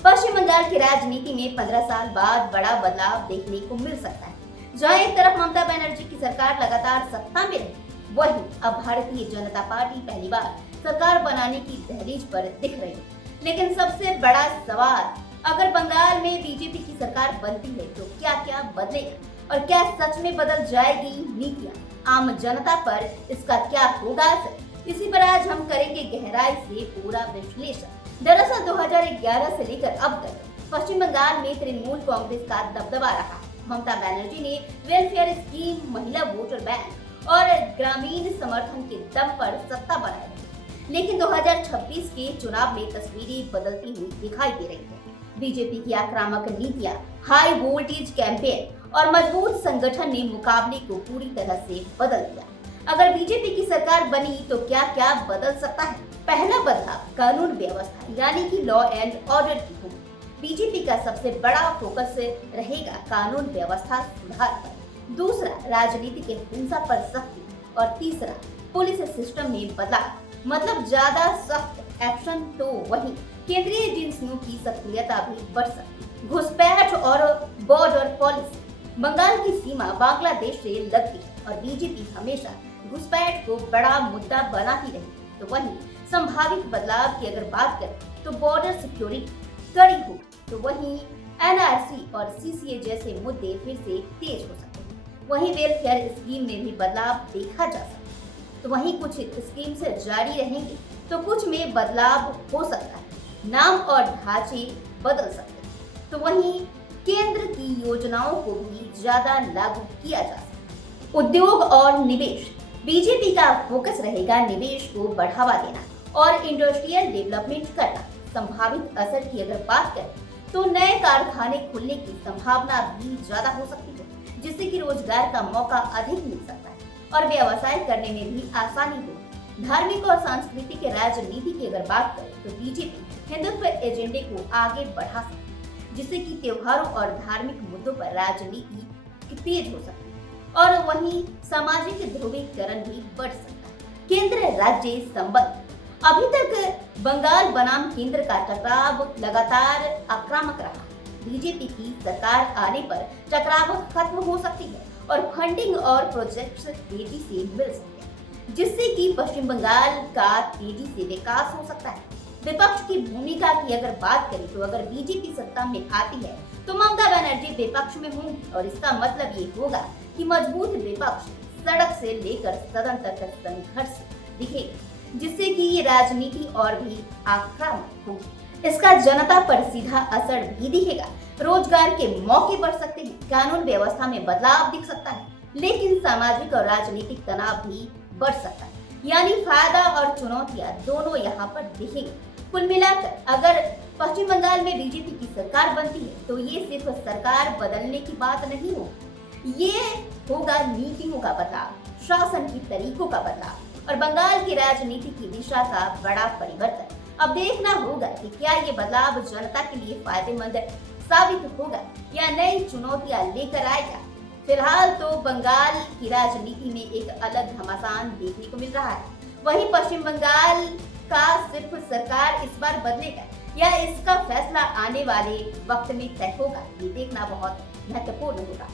पश्चिम बंगाल की राजनीति में 15 साल बाद बड़ा बदलाव देखने को मिल सकता है। जहां एक तरफ ममता बनर्जी की सरकार लगातार सत्ता में रही, वहीं अब भारतीय जनता पार्टी पहली बार सरकार बनाने की दहलीज पर दिख रही है। लेकिन सबसे बड़ा सवाल, अगर बंगाल में बीजेपी की सरकार बनती है तो क्या क्या बदलेगा और क्या सच में बदल जाएगी नीतियां, आम जनता पर इसका क्या होगा असर? इसी पर आज हम करेंगे गहराई से पूरा विश्लेषण। दरअसल 2011 से लेकर अब तक पश्चिम बंगाल में तृणमूल कांग्रेस का दबदबा रहा है। ममता बनर्जी ने वेलफेयर स्कीम, महिला वोटर बैंक और ग्रामीण समर्थन के दम पर सत्ता बनाई, लेकिन 2026 के चुनाव में तस्वीरें बदलती हुई दिखाई दे रही है। बीजेपी की आक्रामक नीतियां, हाई वोल्टेज कैंपेन और मजबूत संगठन ने मुकाबले को पूरी तरह से बदल दिया। अगर बीजेपी की सरकार बनी तो क्या क्या बदल सकता है? पहला बदलाव कानून व्यवस्था यानी कि लॉ एंड ऑर्डर की होगी। बीजेपी का सबसे बड़ा फोकस रहेगा कानून व्यवस्था सुधार पर। दूसरा, राजनीति के हिंसा पर सख्ती और तीसरा, पुलिस सिस्टम में बदलाव, मतलब ज्यादा सख्त एक्शन। तो वहीं केंद्रीय एजेंसियों की सक्रियता भी बढ़ सकती है। घुसपैठ और बॉर्डर पॉलिसी, बंगाल की सीमा बांग्लादेश से लगती है और बीजेपी हमेशा घुसपैठ को बड़ा मुद्दा बनाती रही। तो वहीं संभावित बदलाव की अगर बात करें तो बॉर्डर सिक्योरिटी कड़ी होगी, तो वहीं एनआरसी और सीसीए जैसे मुद्दे फिर से तेज हो सकते हैं। वहीं वेलफेयर स्कीम में भी बदलाव देखा जा सकता है, तो वहीं कुछ स्कीम से जारी रहेंगी तो कुछ में बदलाव हो सकता है। नाम और ढांचे बदल सकते हैं, तो वहीं केंद्र की योजनाओं को भी ज्यादा लागू किया जा सकता है। उद्योग और निवेश, बीजेपी का फोकस रहेगा निवेश को बढ़ावा देना और इंडस्ट्रियल डेवलपमेंट करना। संभावित असर की अगर बात करें तो नए कारखाने खुलने की संभावना भी ज्यादा हो सकती है, जिससे कि रोजगार का मौका अधिक मिल सकता है और व्यवसाय करने में भी आसानी होगी। धार्मिक और सांस्कृतिक राजनीति की अगर बात करें तो बीजेपी हिंदुत्व एजेंडे को आगे बढ़ा सकती है, जिससे कि त्योहारों और धार्मिक मुद्दों पर राजनीति तेज हो सकती है और वहीं सामाजिक ध्रुवीकरण भी बढ़ सकता है। केंद्र राज्य संबंध, अभी तक बंगाल बनाम केंद्र का टकराव लगातार आक्रामक रहा। बीजेपी की सरकार आने पर टकराव खत्म हो सकती है और फंडिंग और प्रोजेक्ट्स तेजी से मिल सकते हैं, जिससे कि पश्चिम बंगाल का तेजी से विकास हो सकता है। विपक्ष की भूमिका की अगर बात करें तो अगर बीजेपी सत्ता में आती है तो ममता बनर्जी विपक्ष में होंगी और इसका मतलब ये होगा कि मजबूत विपक्ष सड़क से लेकर सदन तक संघर्ष दिखेगा, जिससे कि ये राजनीति और भी आक्रामक होगी। इसका जनता पर सीधा असर भी दिखेगा। रोजगार के मौके बढ़ सकते हैं, कानून व्यवस्था में बदलाव दिख सकता है, लेकिन सामाजिक और राजनीतिक तनाव भी बढ़ सकता है। यानी फायदा और चुनौतियां दोनों यहाँ पर दिखेंगी। कुल मिलाकर अगर पश्चिम बंगाल में बीजेपी की सरकार बनती है तो ये सिर्फ सरकार बदलने की बात नहीं होगी, ये होगा नीतियों का बदलाव, शासन की तरीकों का बदलाव और बंगाल की राजनीति की दिशा का बड़ा परिवर्तन। अब देखना होगा कि क्या ये बदलाव जनता के लिए फायदेमंद साबित होगा या नई चुनौतियां लेकर आएगा। फिलहाल तो बंगाल की राजनीति में एक अलग घमासान देखने को मिल रहा है। वहीं पश्चिम बंगाल का सिर्फ सरकार इस बार बदलेगा या इसका फैसला आने वाले वक्त में तय होगा, ये देखना बहुत महत्वपूर्ण होगा।